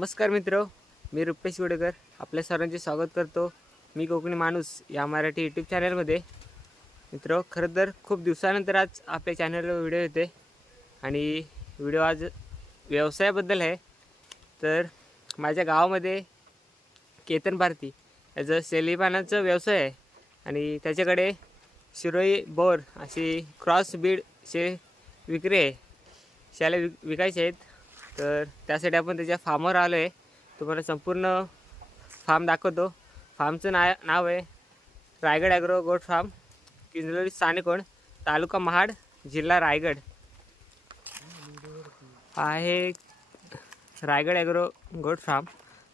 नमस्कार मित्र मी रुपेश गुडेकर आपल्या सर्वांचे स्वागत करतो. मी कोकणी माणूस या मराठी यूट्यूब चॅनलमध्ये मित्र खरं तर खूप दिवसानंतर आज आपल्या चॅनलवर व्हिडिओ येते आणि व्हिडिओ आज व्यवसायाबद्दल आहे. तर माझ्या गावामध्ये केतन भारती याचं सेलिपानाचं व्यवसाय आहे. आणि त्याच्याकडे शिरोई बोर अशी क्रॉस बीड शे विक्री आहे. शाला विक विकायचे आहेत. तर त्यासाठी आपण त्याच्या फार्मवर आलो आहे तुम्हाला संपूर्ण फार्म दाखवतो. फार्मचं ना नाव आहे Raigad agro goat farm. Kinjalori Sanekon तालुका महाड जिल्हा रायगड. हा आहे रायगड ॲग्रो गोट फार्म.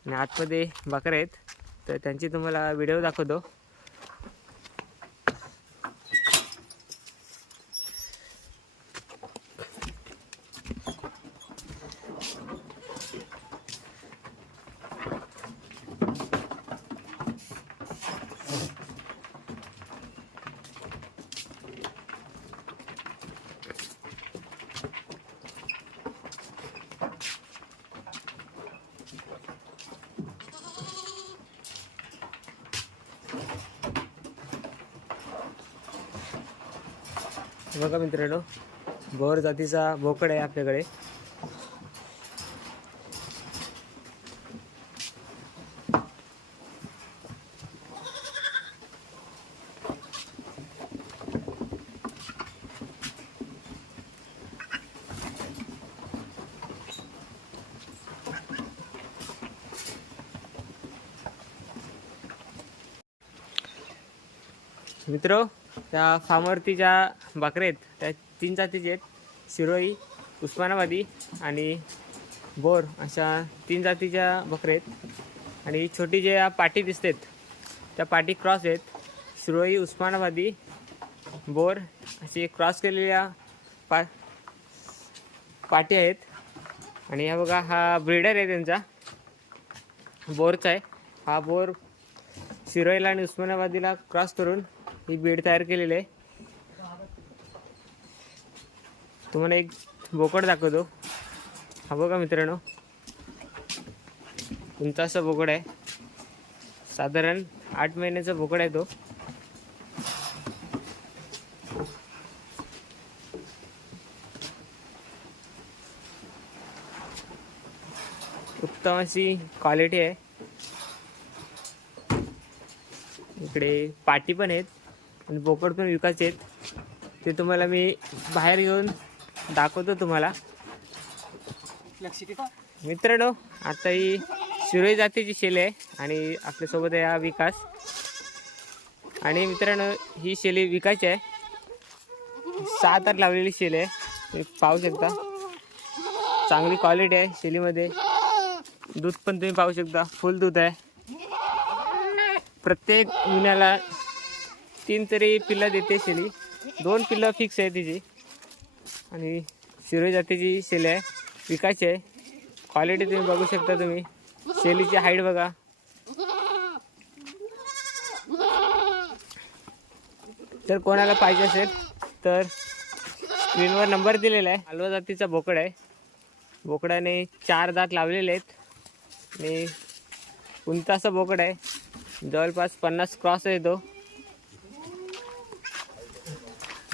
आणि आतमध्ये बकरे आहेत. तर त्यांची तुम्हाला व्हिडिओ दाखवतो. बघा मित्रांनो बोर जातीचा बोकड आहे आपल्याकडे. मित्र त्या फार्मवरती ज्या बकऱ्या आहेत त्या तीन जातीचे आहेत. शिरोई उस्मानाबादी आणि बोर अशा तीन जातीच्या बकऱ्या आहेत आणि छोटी ज्या पाटी दिसतात त्या पाटी क्रॉस आहेत. शिरोई उस्मानाबादी बोर अशी क्रॉस केलेल्या पा पाटी आहेत. आणि ह्या बघा हा ब्रीडर आहे त्यांचा. बोरचा आहे. हा बोर शिरोईला आणि उस्मानाबादीला क्रॉस करून ही बेड तयार केलेली आहे. तुम्हाला एक बोकड दाखवतो. हा बघा मित्रांनो. तुमचा असा बोकड आहे. साधारण आठ महिन्याचा बोकड आहे तो. उत्तम अशी क्वालिटी आहे. इकडे पाटी पण आहेत. आणि बोकड पण विकायचे आहेत. ते तुम्हाला मी बाहेर घेऊन दाखवतो तुम्हाला. मित्रांनो आता ही शिरोई जातीची शेली आहे आणि आपल्यासोबत आहे हा विकास. आणि मित्रांनो ही शेली विकायची आहे. सहा आठ लावलेली शेली आहे. तुम्ही पाहू शकता. चांगली क्वालिटी आहे शेलीमध्ये. दूध पण तुम्ही पाहू शकता. फुल दूध आहे. प्रत्येक महिन्याला तीन तरी पिल्लं देते शेली. दोन पिल्लं फिक्स आहे तिची. आणि शिरोई जातीची शेली आहे. विकायची आहे. क्वालिटी तुम्ही बघू शकता तुम्ही. शेलीची हाईट बघा. जर कोणाला पाहिजे असेल तर स्क्रीनवर नंबर दिलेला आहे. हलवा जातीचा बोकड आहे. बोकडाने चार दात लावलेले आहेत. आणि उंच बोकड आहे. जवळपास पन्नास क्रॉस येतो तो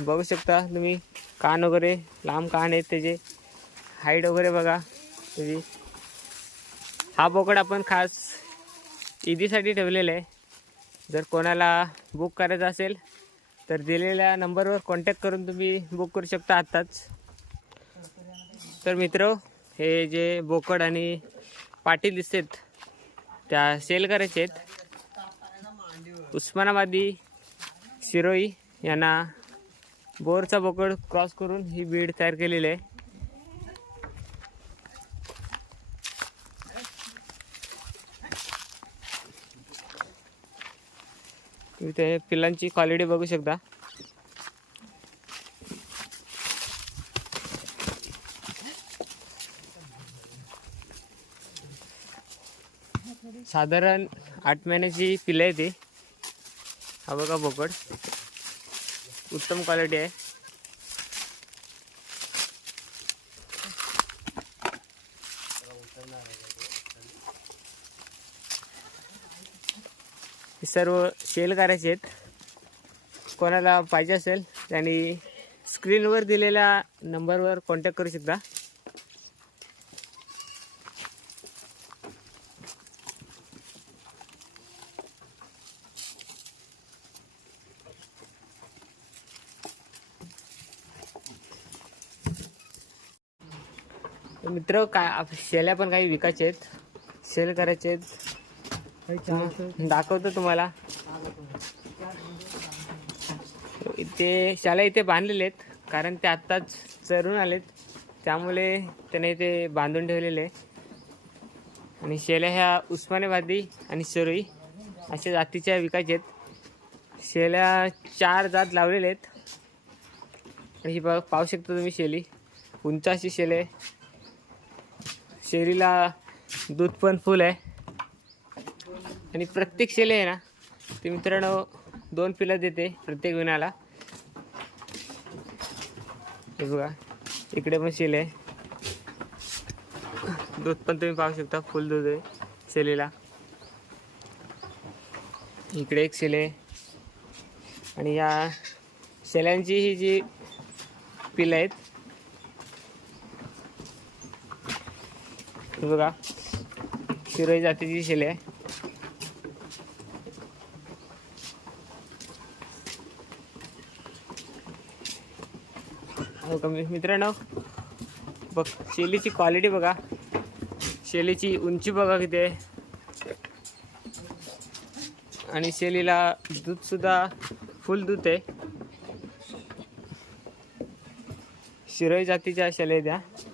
बघू शकता तुम्ही. कान वगैरे लांब कान आहेत त्याचे. हाईट वगैरे बघा त्याची हा बोकड आपण खास ईदीसाठी ठेवलेला आहे. जर कोणाला बुक करायचं असेल तर दिलेल्या नंबरवर कॉन्टॅक्ट करून तुम्ही बुक करू शकता आत्ताच. तर मित्र हे जे बोकड आणि पाटी दिसतात त्या सेल करायचे आहेत. उस्मानाबादी शिरोई यांना बोरचा बोकड क्रॉस करून ही बीड तयार केलेली आहे. तुम्ही ते पिल्लांची क्वालिटी बघू शकता. साधारण आठ महिन्याची पिलं आहे ती. हा बघा बोकड. उत्तम क्वालिटी आहे. सर्व सेल करायचे आहेत. कोणाला पाहिजे असेल त्यांनी स्क्रीनवर दिलेल्या नंबरवर कॉन्टॅक्ट करू शकता. मित्र काय आप- शेल्या पण काही विकायचे आहेत. सेल करायचे आहेत. दाखवतो तुम्हाला. इथे शाला इथे बांधलेले आहेत. कारण ते आत्ताच चरून आलेत. त्यामुळे त्याने इथे बांधून ठेवलेले. आणि शेल्या ह्या उस्मानाबादी आणि सरोई अशा जातीच्या विकायच्या आहेत. शेल्या चार जात लावलेले आहेत. आणि ही बघ पाहू शकता तुम्ही शेली. उंच अशी शेले शेरीला दूध पण फुल आहे. आणि प्रत्येक शेले आहे ना ते मित्रांनो दोन पिलं देते प्रत्येक विणाला हे बघा इकडे पण शेले आहे. दूध पण तुम्ही पाहू शकता फुल दूध आहे शेलीला इकडे एक शेले आणि या शेल्यांची ही जी पिलं आहेत हे बघा. शिरोई जातीची शेली आहे. हो का मी- मित्रांनो बघ शेलीची क्वालिटी बघा. शेलीची उंची बघा किती आहे. आणि शेलीला दूध सुद्धा फुल दूध आहे. शिरोई जातीच्या शेल्या द्या त्या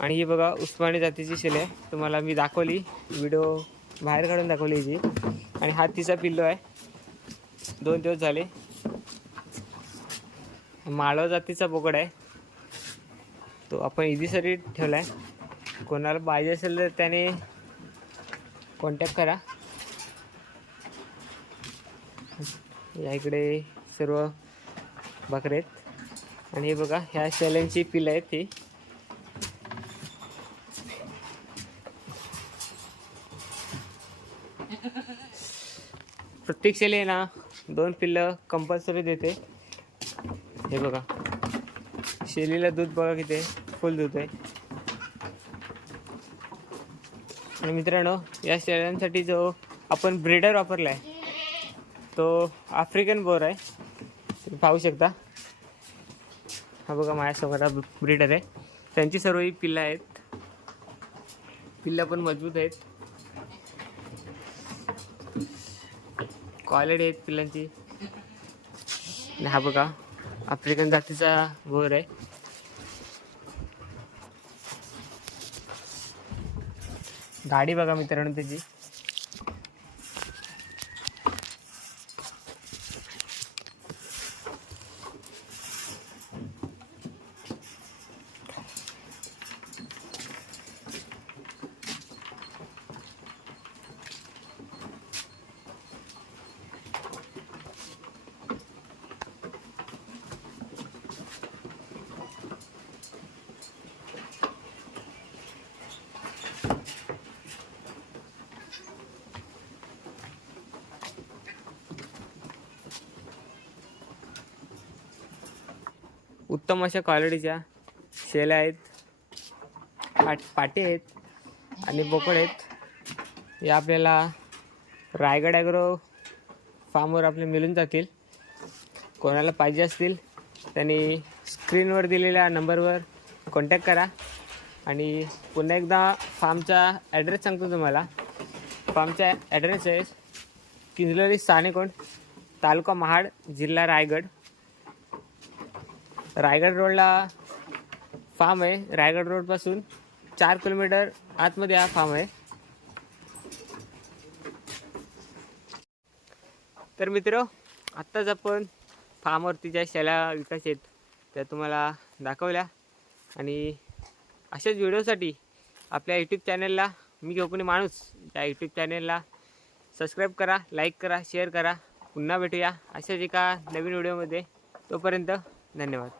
आणि ही बघा उस्मानी जातीची शिले. तुम्हाला मी दाखवली. व्हिडिओ बाहेर काढून दाखवली हिची आणि हा तिचा पिल्लो आहे. दोन दिवस झाले. माळव जातीचा बोकड आहे. तो आपण इझीसाठी ठेवला आहे कोणाला पाहिजे असेल तर त्याने कॉन्टॅक्ट करा. या इकडे सर्व बकरे आहेत. आणि हे बघा ह्या शेल्यांची पिलं आहेत ती प्रत्येक शेली आहे ना दोन पिल्लं कंपल्सरी देते. हे बघा. शेलीला दूध बघा किती आहे. फुल दूध आहे. आणि मित्रांनो या शेळ्यांसाठी जो आपण ब्रीडर वापरला आहे तो आफ्रिकन बोर आहे. तुम्ही पाहू शकता. हा बघा माझ्यासोबत हा ब्रीडर आहे. त्यांची सर्व ही पिल्लं आहेत. पिल्लं पण मजबूत आहेत. क्वालिटी आहेत पिल्लांची. आणि हा बघा आफ्रिकन जातीचा बोर आहे. गाडी बघा मित्रांनो त्याची. उत्तम अशा क्वालिटीच्या शेल्या आहेत. पाट पाटे आहेत आणि बोकड आहेत. या आपल्याला रायगड ॲग्रो फार्मवर आपले मिळून जातील. कोणाला पाहिजे असतील त्यांनी स्क्रीनवर दिलेल्या नंबरवर कॉन्टॅक्ट करा. आणि पुन्हा एकदा फार्मचा ॲड्रेस सांगतो तुम्हाला. फार्मचा ॲड्रेस आहे किंजलोरी सानेकोंड तालुका महाड जिल्हा रायगड. रायगड रोडला फार्म आहे. रायगड रोडपासून चार किलोमीटर आतमध्ये हा फार्म आहे. तर मित्र आत्ताच आपण फार्मवरती ज्या शाला विकास आहेत त्या तुम्हाला दाखवल्या. आणि अशाच व्हिडिओसाठी आपल्या यूट्यूब चॅनलला मी कोकणी माणूस या यूट्यूब चॅनलला सबस्क्राईब करा लाईक करा शेअर करा. पुन्हा भेटूया अशाच एका नवीन व्हिडिओमध्ये. तोपर्यंत धन्यवाद.